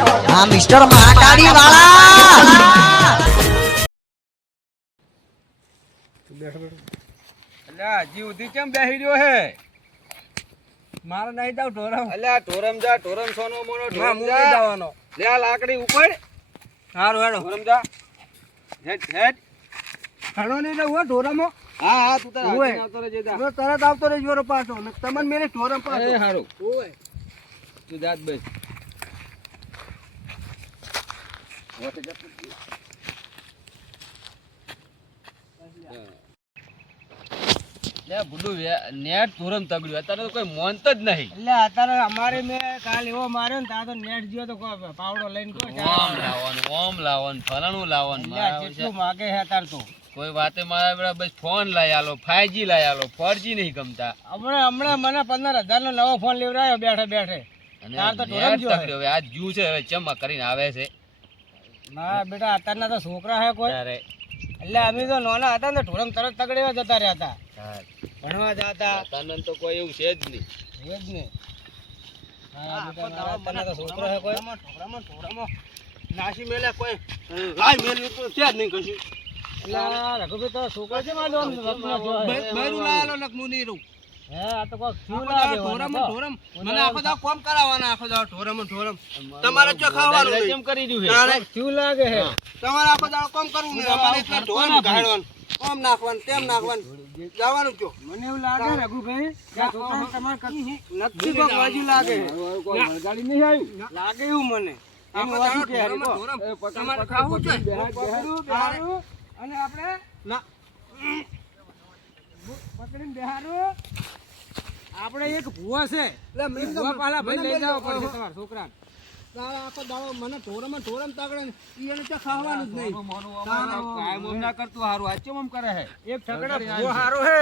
આ મિસ્ટર મહાકાળી વાળા અલ્યા હજી ઉધી કેમ બેહી રહ્યો હે? મારે નહીં જાવ ઢોરમ. અલ્યા ઢોરમ જા ઢોરમ સોનો મોનો ઢોરમ જા. જવાનો. લે આ લાકડી ઉપર સારું હેડો ઢોરમ જા. હેડ હેડ. ઘણો નહીં જવું ઢોરમો હા. હા તું તારા હાથે આવતો રહેજે જા. હું તરત આવતો રહી જોરો પાછો. ને તમને મેરે ઢોરમ પાછો. એ હારું. ઓય. તું જાત બેસ. નેટ તગડ્યું. અત્યારે તો કોઈ મોનત જ નહીં. એટલે અત્યારે અમારે મેં કાલ એવો માર્યો ને ત્યાં તો નેટ જ્યો તો પાવડો લઈને ઓમ લાવવાનું ઓમ લાવવાનું ફલાણું લાવવાનું મારા જેટલું માગે છે અત્યારે તો. કોઈ વાતે મારા બેડા બસ ફોન લઈ આલો ફાઈવજી લઈ આલો ફોરજી નહીં ગમતા. હમણાં હમણાં મને પંદર હજાર નો નવો ફોન લેવડાયો બેઠે બેઠે. અને આ જુ છે હવે ચમા કરીને આવે છે. ના બેટા અત્યારના તો છોકરા હે કોઈ. અરે એટલે અમે તો નાના હતા ને ઢોરમ તરત તગડેવા જતા રહ્યા હતા. ભણવા જતા અત્યારના તો કોઈ એવું છે જ નહીં. એ જ ને છોકરો બેટા, મારા અત્યારના તો છોકરા હે કોઈ. નાસી મેલે કોઈ. લાય મેલ્યું તો છે જ નહીં કશું. એટલે રઘુભાઈ તો છોકરો છે મારો. બૈરું લાયેલો ને હું નહીં રહું હે આ તો કોક થયું આખો લાગે દાડો મને ઢોરમ તો. ઢોરમ. મને આખો દાડો કોમ કરાવવાના આખો દાડો ઢોરમ ને તમારે જો ખાવાનું દાદા નહીં. કેમ કરી રહ્યું છે? તારે? થયું લાગે તમારે આખો દાડો કોમ કરવું નહીં અમારે એટલે ઢોરમ ગાળવાનું ઓમ નાખવાનું તેમ નાખવાનું. જવાનું જો મને એવું લાગે રઘુભાઈ કે આ છોકરાને તમારે કશું નક્કી લાગે. લાગે. એવું મને. તમારે ખાવું છે? અને આપણે ના. પકડીને બેહારો આપણે એક ભૂવા છે. એટલે મેં ભૂવા પાલા ભાઈ લઈ જાવ પડશે તમારા છોકરા તારા આખો દાડો મને ઢોરમ ને ઢોરમ તાગડે ને ઈ એને તો ખાવાનું જ નહીં. કાયમ ઓમ ના કરતું હારું આચો મમ કરે હે. એક ઠકડા ભૂવો હારો હે.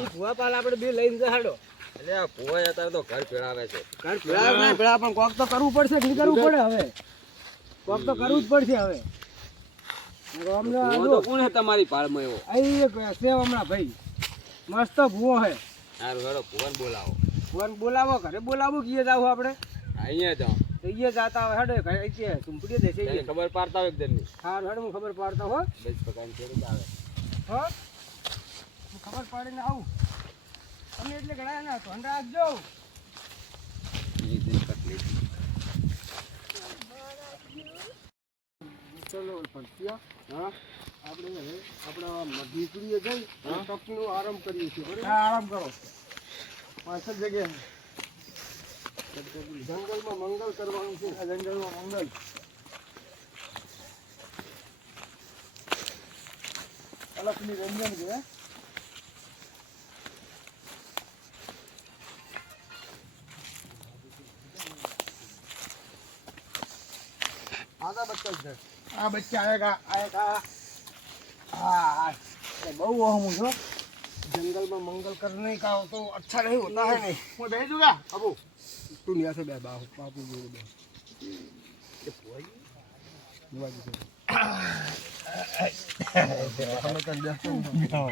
ઈ ભૂવા પાલા આપણે બે લઈને જાડો એટલે આ ભૂવા અત્યારે તો ઘર ફેરાવે છે. પેલા નહીં, પેલા પણ કોક તો કરવું પડશે કે નહીં કરવું પડે હવે. કોક તો કરવું જ પડશે હવે. તમારી પાળમાં એવો? અહીં એક છે હમણાં ભાઈ. મસ્ત ભૂવો હે. હારું હેડો ભુવન બોલાવો. ભુવન બોલાવો ઘરે બોલાવો કીએ જાવ આપણે. અહીંયા જાવ તો ઈએ જાતા હોય હેડે ઘરે કે ચૂંપડી દેશે તેને ખબર પાડતા હોય એકદમ હારું હેડ હું ખબર પાડતા હો બસ પકાઈને ખેડૂત આવે. હો? હું ખબર પાડીને આવું. તમે એટલે ઘણા ના રાખજો. ઈ દિન તકલીફ ચલો ભરતિયા હા. આપણે હવે આપણા દીકરીએ જઈ તકનો આરામ કરીએ છીએ બરાબર આરામ કરો પાછળ જગ્યા જંગલમાં મંગલ કરવાનું છે આ જંગલમાં મંગલ અલગની રંજન છે હે? आधा बच्चा इधर आ बच्चा आएगा आएगा हाँ हाँ ये बहु अहम हूँ जो जंगल में मंगल करने का हो तो अच्छा नहीं होता है नहीं मैं भेजूंगा अबू तुम यहाँ से बे बाहु बापू जी को बे ये बुआ जी? बुआ जी से। हमें कर दिया तो नहीं। हाँ,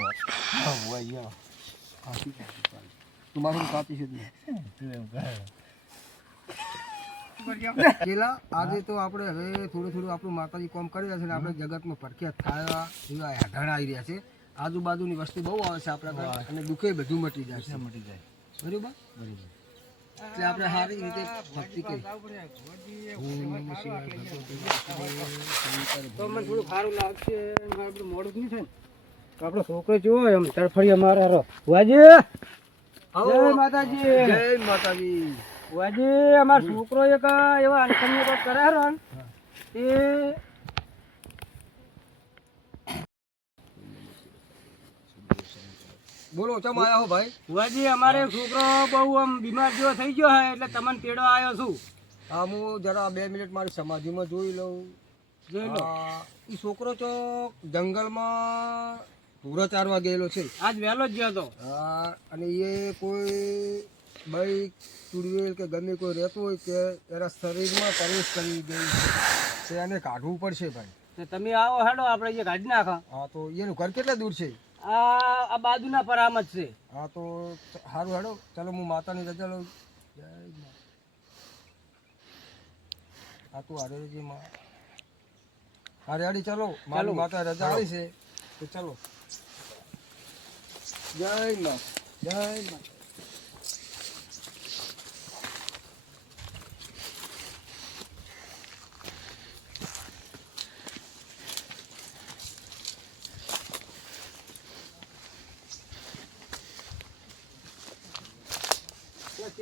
કેલા આજે તો આપણે હવે થોડું થોડું આપણું માતાજી કોમ કરી રહ્યા છે ને આપણે જગતમાં પરખ્યા થયા એવા હેઠળ આવી રહ્યા છે. આજુબાજુની વસ્તુ બહુ આવે છે આપણા અને દુઃખે બધું મટી જાય છે. મટી જાય. બરોબર? બરોબર. એટલે આપણે સારી રીતે ભક્તિ કરી. છોકરો જોવો એમ તડફડી અમારા જય માતાજી. જય માતાજી. વાજી અમાર છોકરો એક એવા અનકન્ય તો કરે હારો એ બોલો ચમ આયા હો ભાઈ? વાજી અમારે છોકરો બહુ આમ બીમાર જેવો થઈ ગયો હે એટલે તમને તેડો આવ્યો છું. હા હું જરા બે મિનિટ મારી સમાધિમાં જોઈ લઉં. જોઈ લો. એ છોકરો તો જંગલમાં પૂરો ચારવા ગયેલો છે. આજ વહેલો જ ગયો હતો. હા અને એ કોઈ બાઈક ચુડવેલ કે ગમે કોઈ રહેતું હોય કે એના શરીરમાં પ્રવેશ કરી ગઈ છે એને કાઢવું પડશે ભાઈ. તમે આવો હેડો આપણે જે કાઢી નાખા. હા તો એનું ઘર કેટલા દૂર છે? આ આ બાજુના પર આમ જ છે. હા તો સારું હેડો ચાલો હું માતાની રજા લઉં. જય મા આ તું હારે માં. હારે હાડી ચાલો. મારું માતા રજા આવી છે. તો ચાલો. જય માં. જય માં.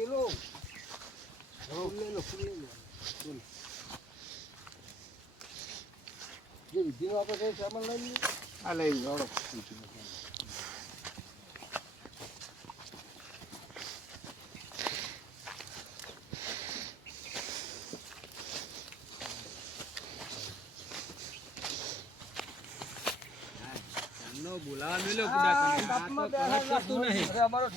લો, લો. ફૂલ. જે વિધિનો આપણે સામાન લઈ આ લઈ લો. એમનો બોલાવા મેલ્યો બુડા કને. આ તો કરતું નહીં. અમારો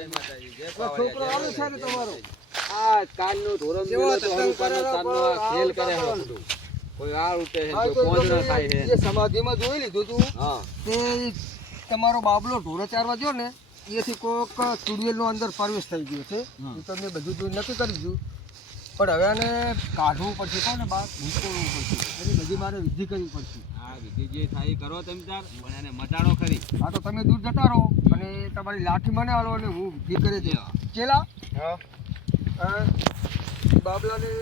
છોકરો આવે છે ને તમારો આ કાનનું ધોરણ કેવો તો હરું કાનનો આ ખેલ કરે આવો. કોઈ આ ઉઠે છે કોઈ પોંજણા તમે છે જે સમાધિમાં જોઈ લીધું તું હા તે તમારો બાબલો ઢોરો ચારવા ગયો ને એથી કોઈક ચુડિયેલનો અંદર પ્રવેશ થઈ ગયો છે હા. તમે બધું જોઈ નક્કી કરી દીધું પણ હવે આને કાઢવું પડશે. કોને બહાર નીકળવું પડશે. એની બધી મારે વિધિ કરવી પડશે. આ વિધિ જે થાય એ કરો તમે તાર પણ એને મટાડો ખરી. આ તો તમે દૂર જતા રહો અને તમારી લાઠી મને આલો અને હું વિધિ કરી દેવા ચેલા? હા. બાબલાને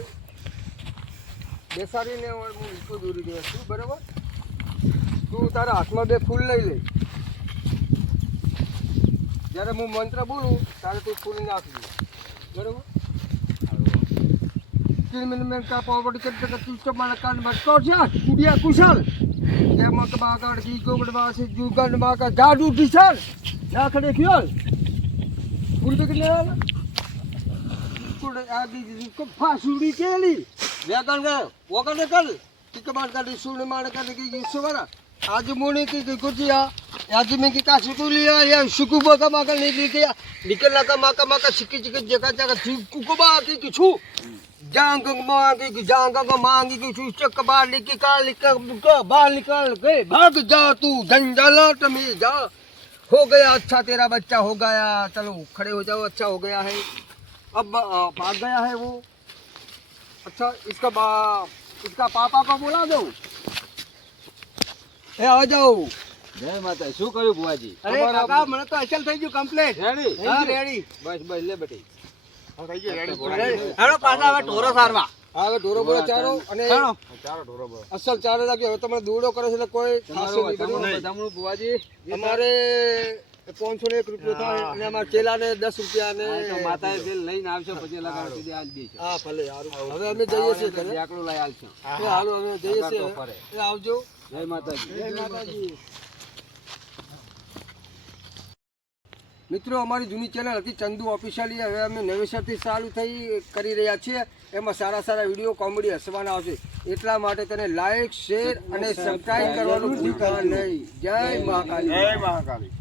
બેસાડીને હું ઈકો દૂરી દઉં છું બરાબર? તું તારા હાથમાં બે ફૂલ લઈ લે. જ્યારે હું મંત્ર બોલું ત્યારે તું ફૂલ નાખી દે બરાબર? ಕಿಲೋಮೀಟರ್ ಪಾವಡಿಕೆ ತಿಳ್ಕೊಂಬಳಕ್ಕಾನ್ ಬಟ್ಕೋಶ ಕುಡಿಯ ಕುಶಲ್ જેમાં કે બાગાડ કી ગોગડ વાસે જુગન બાકા જાડુ ટીસર રાખડે ફ્યોલ પૂરી કે લેવા કુડ આદી કો ફાસુડી કેલી વેગન કે વગન કલ ટીક બાર કાડી સુણ માણ કાડી કે ઈસુવારા આજ મોણી કે ગુજિયા આજ મેં કે કાસુ કુલિયા યા સુકુ બકા માકા નીકળી ગયા નીકળલા કા માકા માકા સિકી સિકી જગા જગા સુકુ બા કે છું सुकू बा का माका निकल गया निकलना का माका माका सिक्की सिक्की जगह जगह सुकू को बा की की छू जांग मांगी की जांग मांगी की छू चक बाहर निकल काल निकल बाहर निकल गए भाग जा तू झंझलाट में जा हो गया अच्छा तेरा बच्चा हो गया चलो खड़े हो जाओ अच्छा हो गया है अब आ, भाग गया है वो अच्छा इसका बा, इसका पापा को बुला दो ए आ जाओ જય માતા શું કર્યું બુવાજી અરે કાકા મને તો અસલ થઈ ગયું કમ્પ્લીટ રેડી હા રેડી બસ બસ લે બેટી હેડો પાછા હવે ઢોરો સારવા. હવે ઢોરો બોરો ચારો અને ચાલો ઢોરો બરો અસલ ચારો લાગ્યો હવે તમે દોડો કરો છો એટલે કોઈ ખાસો તમારું નહીં. બરાબર? બધામણું બુવાજી અમારે પાંચસો ને એક રૂપિયો થાય અને અમારા ચેલા ને દસ રૂપિયા ને માતા બિલ લઈને આવશે પછી લગાડ સુધી હા ભલે હવે અમે જઈએ છીએ ઘરે. એકલું લઈ આવશે હાલો અમે જઈએ છીએ તો ફરે. એ આવજો. જય માતાજી. જય માતાજી. મિત્રો અમારી જૂની ચેનલ હતી ચંદુ ઓફિશિયલી. હવે અમે નવેસરથી ચાલુ થઈ કરી રહ્યા છીએ. એમાં સારા સારા વીડિયો કોમેડી હસવાના આવશે. એટલા માટે તેને લાઈક શેર અને સબસ્ક્રાઈબ કરવાનું ભૂલતા નહીં. જય મહાકાલી. જય મહાકાળી